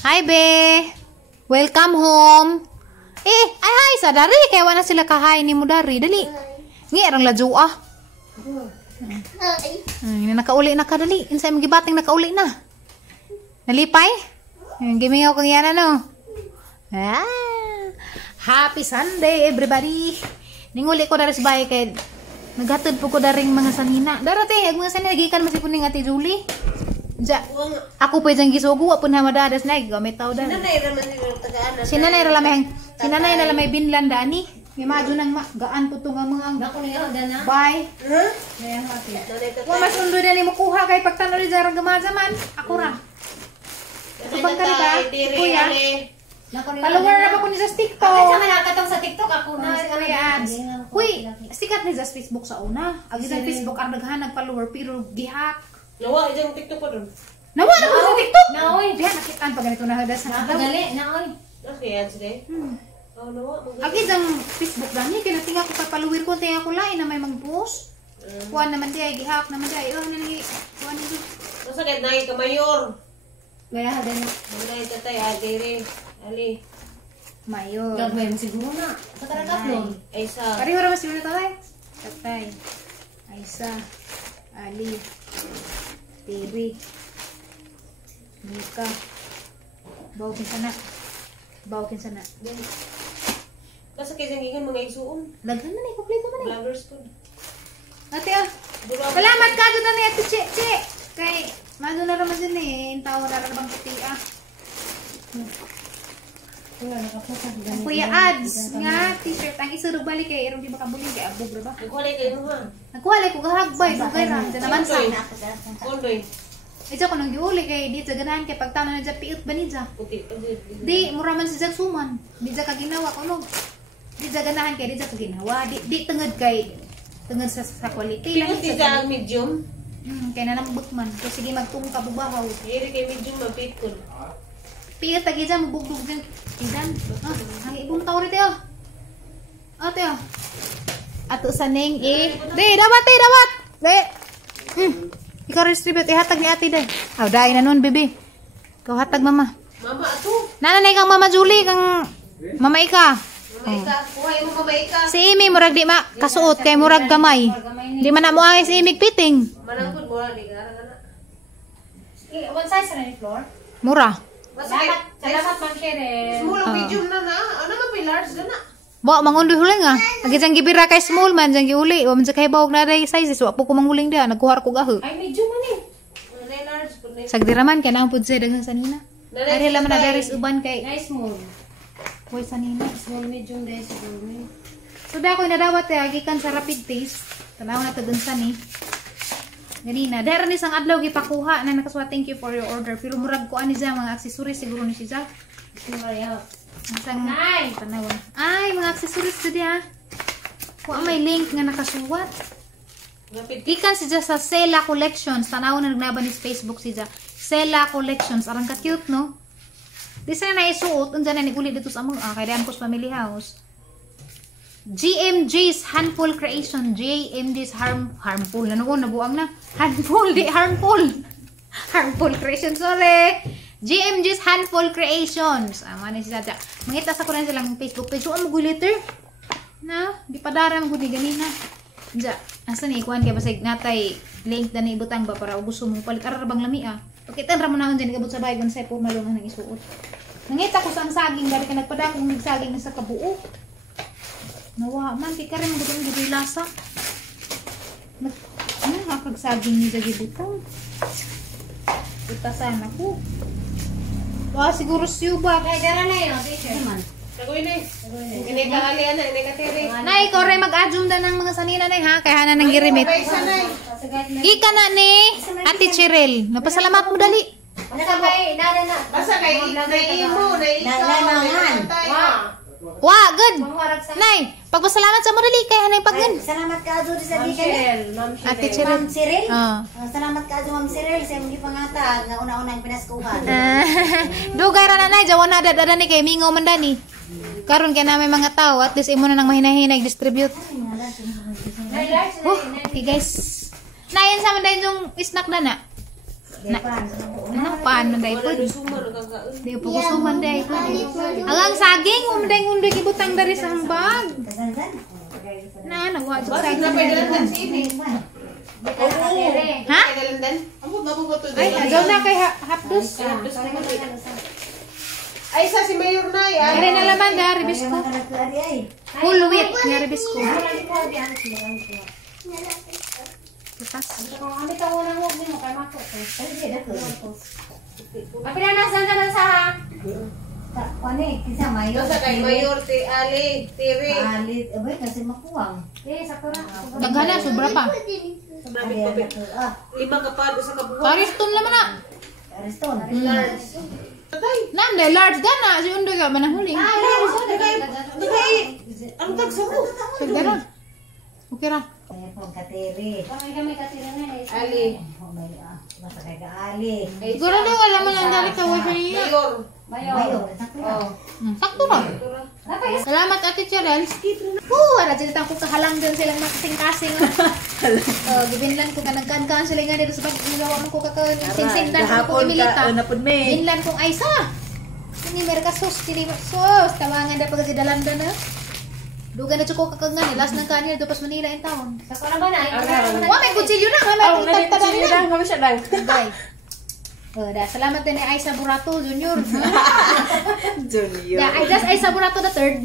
Hi, be. Welcome home. Eh, ay, hi, sa dari. Kaya wala sila kahay ni mo dari. Dali. Ngi, arang ladyo ah. Nakauli na ka, dali. Insay magibating nakauli na. Nalipay? Gimingaw kang yan, ano? Ah, happy Sunday, everybody. Ninguli ko dari si bahay kay naghatod po ko daring mga sanina. Darate, ag mga sanina, nagikan masipon ni Ate Julie. Ja, ako pa dyan gisugo, apon na madadas na, gamit tao dahil. Sinanay na may binlanda ni. May madyo nang gaan po itong mga bye. Kung mas undo na ni mo kuha kay pagtanong ni Jarang gamazaman, ako ra. Subang ka ba? Kuya. Follower na ba ko ni sa TikTok? Ako sa nakatong sa TikTok ako na ads. Uy, sikat ni sa Facebook sa una. Agi sa Facebook ang naghanag follower pero gihak. Nawa, yung TikTok pa doon. Nawa na ko sa TikTok? Naoy. Diyan, nakitaan pa ganito na hadas na. Nakadali, naoy. Okay, ads day. Oh, nawa. Agi sa Facebook dani, kinatinga ko pa follower ko, tinga ko lain na may mag-post. Kuhan naman diya, gihak naman diya. Iwan na ni, kuhan nito. Masa kahit nai ka mayor. Gaya hadin. Nai tatay, adiri. Ali. Mayor. Gagawin mo siguro na. Sa karagat mo. Aisa. Pareho ra mas yun na tatay. Tatay. Aisa. Ali. Tiri. Mika. Bawkin sana. Kasi kaya sangingan mga isuon. Laghan na ni, kompleto man eh. Vloggers po. Ate ah. Salamat ka doon na ito, che. Kay, mano na naman din eh. Yung tawa na bang puti ah. Ang kuya ads nga t-shirt. Ang isurog balik kay irong di makabuling kay abog ra ba? Nagkulay kayo mo ha. Nagkuhalay ko gahagbay. Dugay ra. Diyan naman sa. Kondoy. Ito ko nang giuli kay di sa ganahan kay pagtanaw na dyan piit ba ni dyan? Puti pa dyan. Di, mura man si dyan suman. Di dyan ka ginawa ko no. Di dyan ganahan kay di dyan ka ginawa. Di tungod kay tungod sa quality. Pinuti dyan medium. Kaya nalambot man. Kaya sige magtungong ka bubahaw. Hiri kay medium mapit ko. Piit tagi dyan, mabugdug dyan. Idan. Ang ibong tao rito oh. Ate oh. Ato sa ning eh. Di, dawat. Di. Ikaw distribute, ihatag ni ate day. Aw, dahil na nun, bebe. Ikaw hatag, mama. Mama, ato. Nananay kang mama Julie, kang mama Ika. Mama Ika, kuhay mo mama Ika. Si Imi, murag di ma, kasuot kay murag gamay. Di man na mo angay si Imi piting. Manangkod mo lang, di ka na. What size na ni floor? Mura. Salamat man share. Small medium na na. Ano ba pa large na na? Ba, mangundoy huling ah. Agi dyan gibira kay small man, dyan giuli. O man dyan kay bawag na day sizes. Wa po ko manghuling dia, nagkuhar ko gaho. Ay medyo man eh. Nanay large po na. Sagdiraman, kaya naang pud siya dagang sanina. Ari laman na daris uban kay. Nice small. Hoy sanina. Small medium guys siguro ni. So da ko nadawat agikan sa rapid taste. Tanaw na to dun sa ni. Ganina, dahil ni sang adlaw gipakuha na nakaswa thank you for your order. Pero murag ko ani siya mga accessories siguro ni siya. Isang tanawan. Ay, mga accessories tadi ha. Kuha may link nga nakasuwat. Ikan siya sa Sela Collections. Tanawan na nagnaban ni Facebook siya. Sela Collections. Arang ka-cute no? Di sana na isuot. Undiyan na nigulit dito sa mga. Kaya Dampos Family House. GMG's Handful Creation. GMG's Harmful. Ano ko? Nabuang na. Handful. Di harmful. Harmful Creation. Sorry. GMG's Handful Creations. Mana si Saja. Mangita sa ko na silang Facebook page. Ano mo later? Na, di padara mo gudi ganina. Ja, asa ni kuan kay basig natay link na ni ibutang ba para gusto mong palit arabang lami ah. Okay, tan ra mo na diyan gabot sa baygon sa pumalungan ng isuot. Nangita ko sa ang saging dali ka nagpadakong nagsaging na sa kabuo. Nawa man kay kare mo gudi lasa. Ano makagsaging ni dagi butang. Itasan ako. Wah, siguro siyo ba? Kaya gara na yun, t-shirt man. Nagoy na eh. Hindi ka alian na, hindi ka tiri. Nay, ikaw rin mag-adjum da ng mga sanina nay ha. Kaya hana nang girimit. Ika na ni Ate Cheryl. Napasalamat mo dali. Basta kay imo, na isa. Wah, good. Nay, pagpasalamat sa mo dali. Kaya hanay paggan. Salamat ka Azo sa di ka. Ate Cheryl. Ma'am Cyril. Ah. Salamat ka Azo Ma'am Cyril sa imong gipangata nga una-una ang pinaskuhan. Dugay ra na nay jawan na dada ni kay mingaw man dani. Karon kay na may mga tao at least imo na nang mahinahinay distribute. Okay guys. Nayan sa man dahil yung snack na na. Manapan man dai Wala po. na suman ang kakaon. Di po ko suman dai po. Agang saging umday unday gibutang dari sa hambag. Kasan-san. Na nagwa jud Bakit saging. na pwede sa ini? Ha? Kaya dalandan? Amo na po to Ay, agaw na kay hapdos. Ay, sa si Mayor na yan. Kare na laman da ribisco. Full wheat nga ribisco. Tutas. Kami tawo nang huwag mo kay Mako. Papinanasan ka lang sa ha. Kinsa mayo. Ito sa kay Mayor, ti Ali, Tiri. Alit, abay kasi makuwang. Eh, sakto na. Daghana sobra pa. Sabi pa ba? Ah, 5 kapado sa kabuhan. Kariston naman na. Ariston. Tatay. Nam de large gana si undoy ka manahuli. Nagay, ang tagsa mo. Pagdara. Okay ra. Kaya po katiri. Kami katira na eh. Ali. Oh, may basta kay kaali. Siguro daw alam mo lang dali ka wa niya. Mayor. Mayo, sakto na. Sakto ra. Salamat Ate Cheryl. Wala dyan ko kahalang din silang makasing-kasing. Gibinlan ko kanagkan sila nga dito sa pag-igawa mo ko kakasing-singdan ko imilita. Binlan kong Aisa. Ini mereka sos, sini sos. Tawangan na pagkasidalandan na. Duga na ko kakangan. Last ng kanil, doon pas Manila yung taon. Sakto na ba na? Wah, may kutsilyo na. May tagtadan na. Kami siya lang. Bye. Salamat din ni Aisa Burato Junior. Junior. I guess Aisa Burato the third.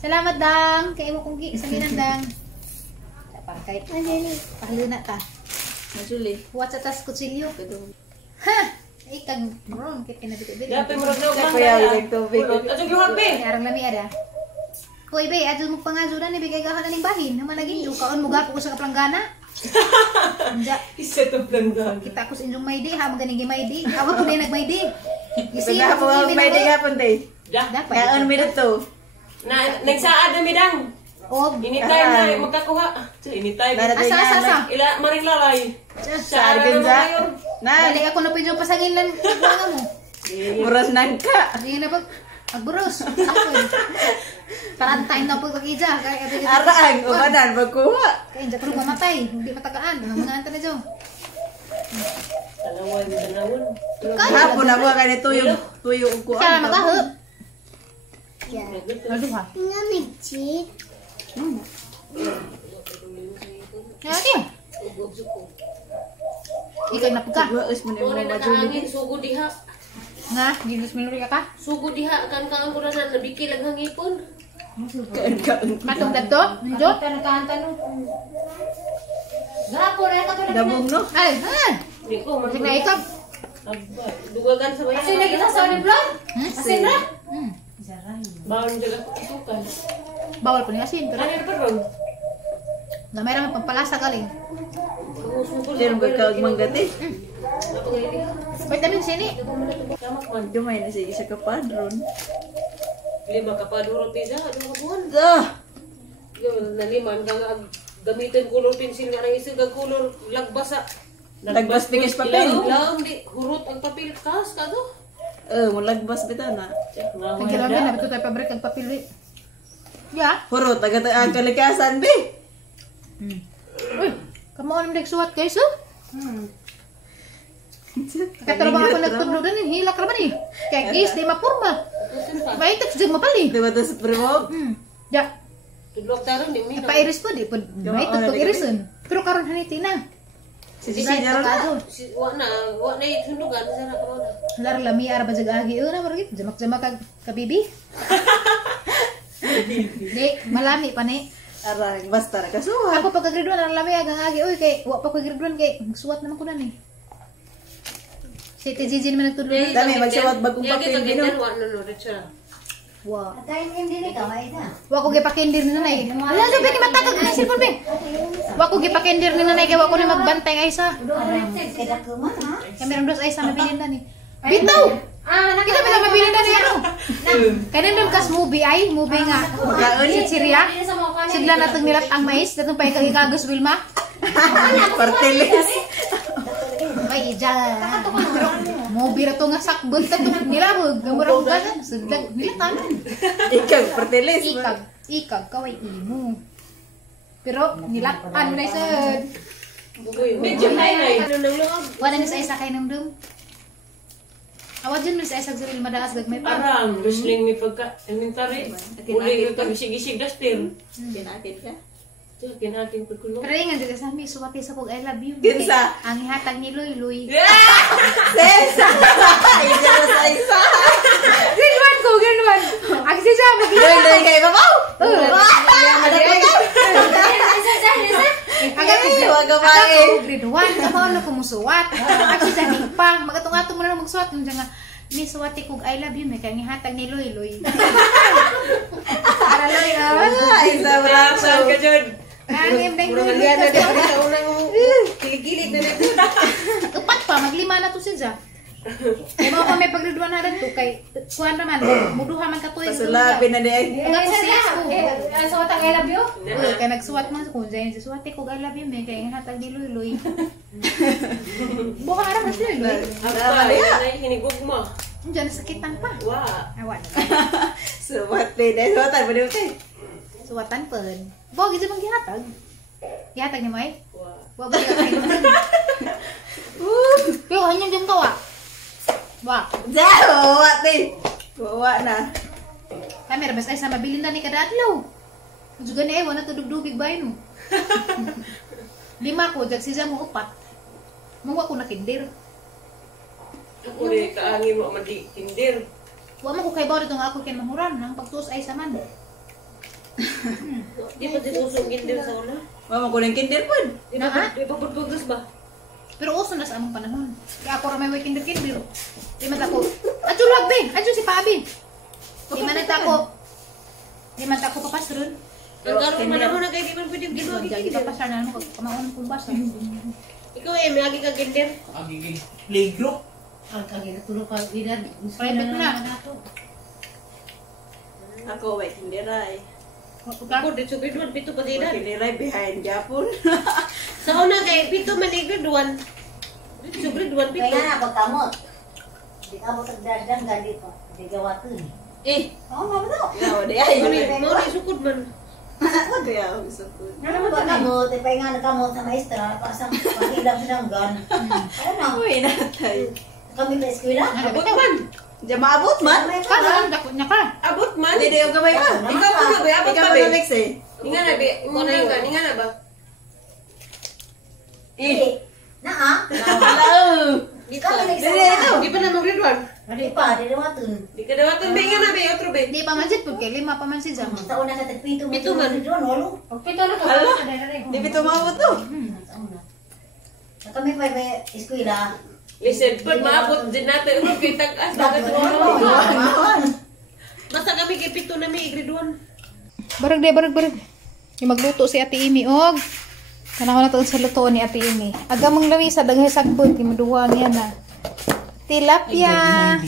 Salamat dang. Kay mo kong sabihan dang. Para kay pahaluna ta. Majuli. What's atas kutsilyo? Ha! Ay kang bron kit kinabit-bit. Dapat mo rin daw kaya tubig. Adyo yung happy. Arang lami ada. Koy bay, adyo mo pangazuran ni bigay gahan ning bahin. Naman naging kaon mo gapo ko sa kaplanggana. Anja. Isa to planggan. Kita ko sa inyong maydi ha maganing maydi. Ako ko din nagmaydi. Isi Pagka po ang may gapon day. Dapat. Kaya ano minuto? Nagsaad na midang. Og Anytime na magkakuha. Anytime. asa. Ila maring lalay. Sa Argenza. Na, Balik ako na pwede pasangin lang mga mo. muras nangka. Hindi na pag agburos. Ako eh. Parang time na po pag-ija. Araan, umanan, magkuha. Kaya hindi ko mamatay. Hindi matagaan. Mga anta na dyan. Tanawon. Hapon na mo kaya tuyo ang kuha. Kaya magahap. Aduh ha. Kaya kaya. Ikaw na pagka. Maus mo na Mo yung na mga Julie. nakaangin sugo diha. Nga, gilis minuri ka ka. Sugo diha kan kaang ko na nabiki lang hangipon. Kain-kain. Katong dato. Njo. Kanta no. Gapo na ka to. Dabong no? Ay, ha. Di ko Masig na ikaw. Dugagan sa bayan. Asin na kita sa ni vlog. Asin na. Bawon jaga tutukan. Bawal po niya asin. Pero Ano pa ron? na mayroon pampalasa galing. Diyan mo ka manggati. Ako ngayon diha. Vitamin C ni. Tamak man. Dumay na siya isa ka padron. 5 kapaduro pizza, ano ka buwan? Ah! Yung naliman ka nga gamitin color pencil nga nang isa ka color lagbasa. Lagbas bigas papel. Lang di hurot ang papel kas ka to. Mulagbas bitaw na. Ang kailangan na bito tayo pabrik ang papili. Ya. Puro, taga ang kalikasan, be. Uy, kamu naman nagsuwat guys, oh. Kataro ba ako nagtudlo din, hilak ra ba ni? Kaya gis, di mapurma. May text di mapali. Diba ito sa primog? Ya, Tudlok taron di mi. pa-iris po, di po. May tutog irisin. Pero karon haniti na. Sisi niya ron na. Wa na itundugan sa na ko na. Lar lami ara ba jag agi na margit, jamak-jamak kag kabibi. Di, malami pa ni. Arang, basta na kasuha. Ako pagka-graduan ang lami agang agi, uy kay wa pa ko graduan kay suwat naman ko na ni. Si Tijiji naman nagtudlo na. Dami, magsuwat bagong papel, Gino. Gino. Wa no retsura. Wow. Kain hindi ka, may isa. Wa ko gipakindir ni nanay. Wala sabi ni matagag ang cellphone be. Wa ko gipakindir ni nanay kay wa ko na magbantay ay sa. Kaya kuman, ha? Kaya meron dos ay sa mabilin na ni. Bitaw. Kita bila mabilin na ni ano. Kanin dun kas movie ay, movie nga. Si Chiria. Sigla natong nilat ang mais, datong pa ikagagos Wilma. Partilis. Ay ija. Movie ra to nga sakbon ta to nilabog, gamura ko ganan. Sigla nilatan. Ikaw, partilis. Ikag kaway imo. Pero nilatan mo na isod. Uy, medyo highlight. Ano nang loob? Wala ni sa isa kay namdum. Awad dyan mo sa isa sa madaas gagmay pa. Arang, wrestling may pagka-elementary. Uli ka bisig-isig dastin. Pinakit ka? So, kinating pagkulong. Pero yung nga dito sa amin, suwati sa kog I love you. Kinsa? Ang ihatag ni Loy Loy. Ses! Isa na sa isa. Ganoon ko, ganoon. Ang siya Doy kayo babaw. Ada ko to. Wag ka ba eh. grade 1, sa mga kumusuwat. Ang siya ni pa, magatong-atong mo na magsuwat. Yung nga, ni suwati kog I love you, may kang ihatag ni Loy Loy. Para Loy, Isa braso. Saan ka dyan? ang imdeng Murang Loy. alian na din sa unang kilig-kilig na dito. Upat pa, maglima na to siya. Kaya mga kami pagriduan na rin to, kay kuhan naman, muduha man katuig. Pasulapin na di ay. Nga po siya ko. Ang suwat ang I love you? Kaya nagsuwat man kung dyan, suwate ko I love you, may kaya hatag ni Loy Loy. Buka ka naman si Loy Loy. Apa, yan ay hinigugma. Diyan, sakitan pa. Wa. Awan. Suwat din. Suwatan pa din kayo. Suwatan pa rin. Buka, gito bang gihatag? Gihatag ni May? Wa. Buka ba gihatag? Pero hanyang dyan ka, wa? Wa. Suwat din. Kuwa na. Kami, rabas ay sa mabilin na ni kadadlaw. Juga na wala to dugdugig ba yun? 5 ko, jag siya mo 4. Mungwa ko nakindir. Ako rin kaangin mo madikindir. Wa mo ko kay bawal itong ako kinahuran. Ang pagtuos ay saman. Di pa tinusong kindir sa una. Mama ko ng kinder po. Di ba pagpugas ba? Pero uso na sa among panahon. Kaya ako ramay way kindir-kindir. Di man ako, adyo lagbe! Adyo si Pabi! Di man ako, di man ako papasron. Ang karoon man ako na kayo di man pwede Di ginawa man, di kindir. papasron na ako kamaunang kong basa. Ikaw eh, may agi ka kindir. Agiging playgroup. Ang kagina tulog ka, Idan. Private na. Ako way kinderay. Ako dito sa grade 1, pito pa din. Kinderay behind Japon. Sa una kay pito man di grade 1. Dito sa grade 1, Kaya pito. na pagkamot. Di ka mo tagdadan gali pa. Di gawatin. Eh, Oo, nga ba to? Yaw di ay. mo ni sukod man. Ano kaya ako gusto ko? Pagkamot, ipay nga nagkamot sa maestra, pasang pag-ilang sinanggan. Ano na? Uy natay. Kami pa eskwela? Abot man. Diyan maabot man. Kano, dako niya ka. Abot man. Hindi yung gamay pa. Ikaw ko na ba? Abot Ikaw pa na ba? mix eh. Inga na ba? Inga na ba? Eh. Na ah? Dito. Kami Dili ito. Di pa na mo grade 1. Di pa, di nawatin. Di ka dawatan ba? Inga na ba? Otro ba? Di pa man sit po, kay 5 pa man si Jam. Sa una ka tagpito mo. Pito man. Doon, walo. Pito na ka. Hala. Hala. Di bito maabot to. Sa una. Sa kami pa eskwela. Listen, pag maabot din natin, kung kitag as, bakit basta kami kay pito na may grade 1. Barag. Yung magluto si Ate Imi, og. Kanako na to sa lutoon ni Ate Imi. Aga mong lami sa daghay sagbot, kimaduwa niya na. Tilapia.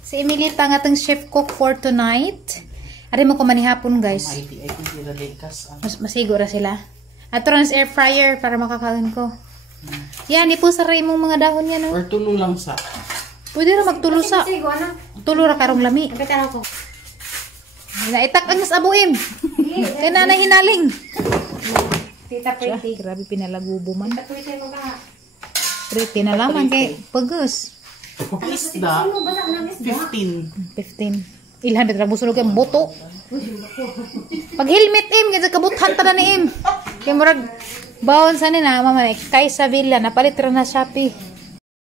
Si Emilita nga tong chef cook for tonight. Ari mo ko manihapon, guys. IT sila lekas. Masigura sila. At trans air fryer para makakain ko. Yan, di po saray mong mga dahon yan, no? Or tulo lang sa. Pwede na magtulo sa. Sige, ano? Tulo ra karong lami. Kapitan ako. Naitak ang mas abuim. Kaya na hinaling. Tita Pretty. Grabe pinalagubo man. Tita Pretty mo ka. Pretty na laman kay pagus. Isda. Ano ba na miss? 15. 15. Ilhan dito busulog kay boto. Pag helmet im kay kabuthan ta na ni im. Kay murag bawon sa nina mama kay sa villa napalit ra na Shopee.